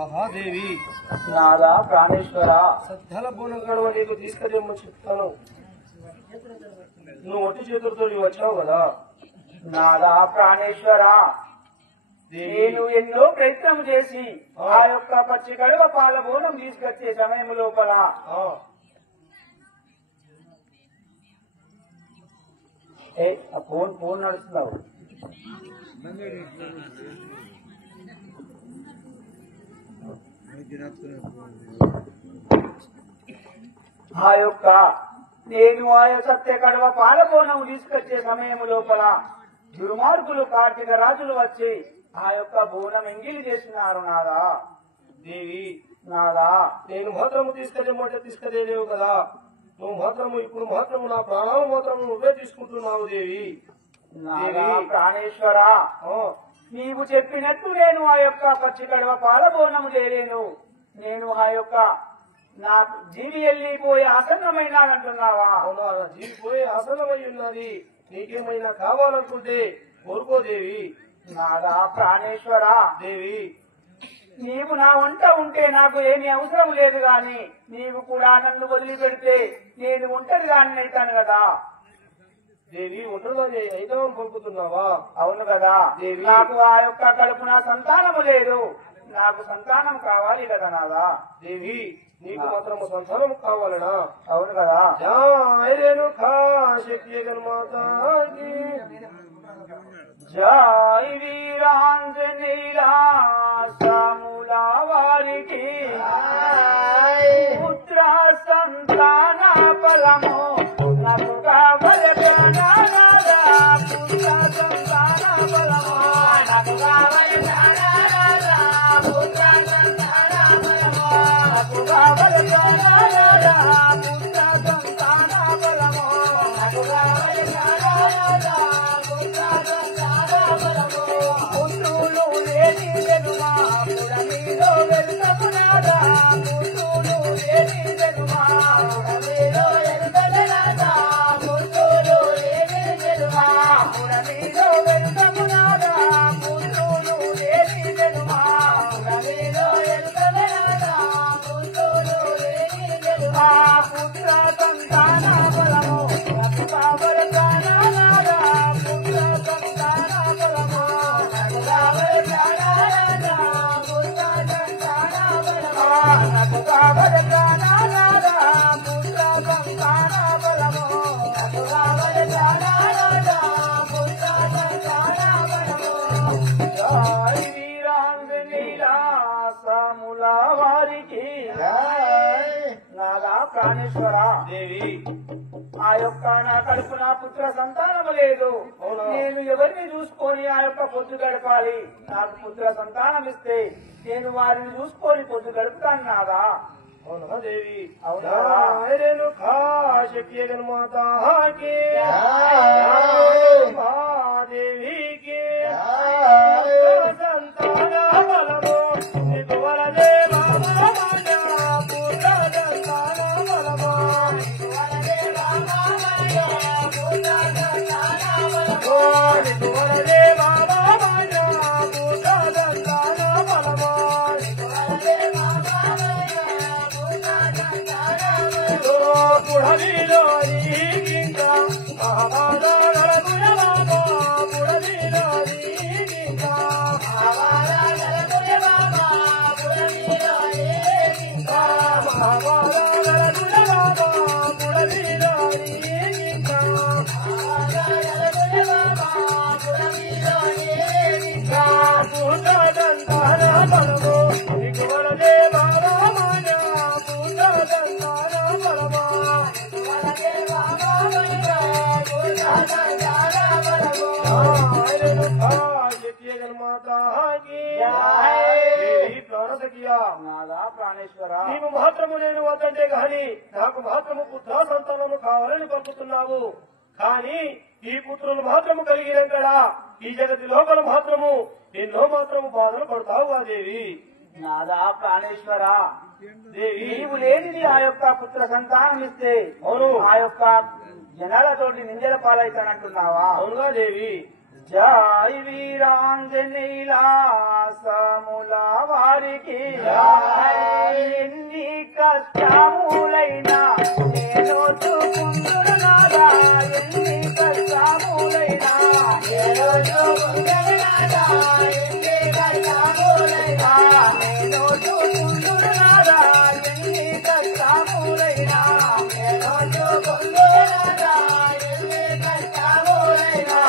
ఆహా దేవి నాదా ప్రాణేశ్వర సద్ధల బోనం కడవ నీకు తీసుకెళ్ళమని చెప్తాను. నువ్వు ఒట్టి చేతులతో వచ్చావు కదా. నాదా ప్రాణేశ్వర నేను ఎన్నో ప్రయత్నం చేసి ఆ యొక్క పచ్చి కడువ పాల బోనం తీసుకొచ్చే సమయం లోపల ఫోన్ నడుస్తున్నావు. ఆ యొక్క నేను ఆ సత్య కడవ పాల బోనం తీసుకొచ్చే సమయం లోపల దుర్మార్గులు కార్తీక రాజులు వచ్చి ఆ యొక్క బోనం ఎంగిలి చేసినారు. నాదా దేవి నాదా నేను మాత్రము తీసుకెళ్ళమంటే తీసుకెళ్ళలేవు కదా. నువ్వు మాత్రము ఇప్పుడు మాత్రము నా ప్రాణాలు మాత్రము నువ్వే తీసుకుంటున్నావు దేవి. నాదా ప్రాణేశ్వర నీవు చెప్పినట్టు నేను ఆ యొక్క పచ్చి కడవ పాల బోనము చేయలేను. నేను ఆ యొక్క నా జీవి వెళ్ళిపోయే ఆసన్నమైన అంటున్నావా? అవునా, జీవి పోయే ఆసనమై ఉన్నది. నీకేమైనా కావాలనుకుంటే కోరుకోదేవి. నాదా ప్రాణేశ్వర దేవి నీవు నా వంట ఉంటే నాకు ఏమీ అవసరం లేదు గాని నీవు కూడా నన్ను వదిలిపెడితే నేను ఒంటరి గాని అవుతాను కదా. దేవి ఒంటరిగా అయిదామని పంపుతున్నావా? అవును కదా దేవి. నాకు ఆ యొక్క కడుపున సంతానము లేదు. నాకు సంతానం కావాలి కదా నాదా. దేవి నీకు మాత్రము సంసారం కావాలనా? అవును కదా. జై రేణుకా శక్తి జగన్మాతాకి జై వీరాంజనేయులా సాములా వారికి పుత్ర సంతాన ఫలము నాకు కావలె నాదా. పుత్ర సంతాన ఫలము నాకు కావలె నాదా. పుత్ర సంతాన ఫలము నాకు కావలె నాదా. పుత్ర సంతాన ఫలము నాకు కావలె నాదా. పుత్రులు లేని వెలుమా పురమిలో వెళ్తాము నాదా. పుత్రులు లేని వెలుమా పురమిలో వెళ్తాము నాదా. పుత్రులు లేని వెలుమా పురమిలో వెళ్తాము నాదా. పుత్రులు లేని వెలుమా పురమిలో వెళ్తాము నాదా. పుత్రులు లేని వెలుమా పుత్ర సంతాన బలము నాకు కావలె నాదా. పుత్ర సంతాన బలము నాకు కావలె నాదా. పుత్ర సంతాన బలము నాకు కావలె నాదా. పుత్ర సంతాన బలము నాకు కావలె నాదా. పుత్ర సంతాన బలము. జై వీరాంజనేయులా సాముల వారికి నాదా ప్రాణేశ్వర దేవి ఆ యొక్క నా కడుపున పుత్ర సంతానము లేదు. నేను ఎవరిని చూసుకొని ఆ యొక్క పొద్దు గడపాలి? నాకు పుత్ర సంతానం ఇస్తే నేను వారిని చూసుకొని పొద్దు గడుపుతాను నాదా. అవునా దేవి? అవునా? జై రేణుకా శక్తి జగన్మాతాకి దేవికి సంతాన బలము నీకు వరదే బాబా పుత్ర సంతాన బలము నీకు వరదే బాబా పుత్ర సంతాన బలము నీకు వరదే బాబా పుత్ర సంతాన బలము నీకు వరదే బాబా పుడలిలో ఇంకా మహాబాల గుణబాబా పుడలిలో ఇంకా మహాబాల గుణబాబా పుడలిలో ఇంకా మహాబాల గుణబాబా పుడలిలో ఇంకా మహాబాల గుణబాబా పుడలిలో ఇంకా పుట్టదంతాన బలము నీకు వరదే బాబా మానా పుట్టదంతాన బలమా నీకు వరదే బాబా మానా పుట్టదంతాన బలము. జై రేణుకా శక్తి జగన్మాతాకి దేవి ప్రాణసఖియా నాదా ప్రాణేశ్వర నీవు మాత్రము నేను వద్దంటే గాని నాకు మాత్రము పుత్ర సంతానము కావాలని పంపుతున్నావు. కానీ ఈ పుత్రులు మాత్రము కలిగిన కదా ఈ జగతి లోపల మాత్రము ఎన్నో మాత్రము బాధలు పడతావు ఆ దేవి. నాదా ప్రాణేశ్వర దేవి నీవు లేనిది ఆ యొక్క పుత్ర సంతానం ఇస్తే అవును ఆ యొక్క జనాలతోటి నింజల పాలైతానంటున్నావా? అవునుగా దేవి. జై వీరాంజనేయుల సముల వారికి ఎన్ని కష్టములైనా నేను చూపుకుందును నాదా ఎన్ని కష్టములైనా నేను చూపుకుందును నాదా ఎన్ని కష్టములైనా నేను చూపుకుందును నాదా ఎన్ని కష్టములైనా నేను చూపుకుందును నాదా ఎన్ని కష్టములైనా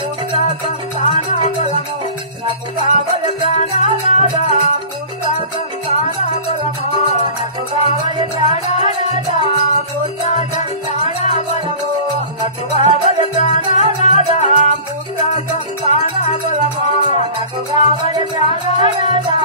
పుత్ర సంతాన బలము నాకు కావలి ప్రాణనాదా పుత్ర సంతాన బలము నాకు కావలి ప్రాణనాదా పుత్ర సంతాన బలము నాకు కావలి ప్రాణనాదా పుత్ర సంతాన బలము నాకు కావలి ప్రాణనాదా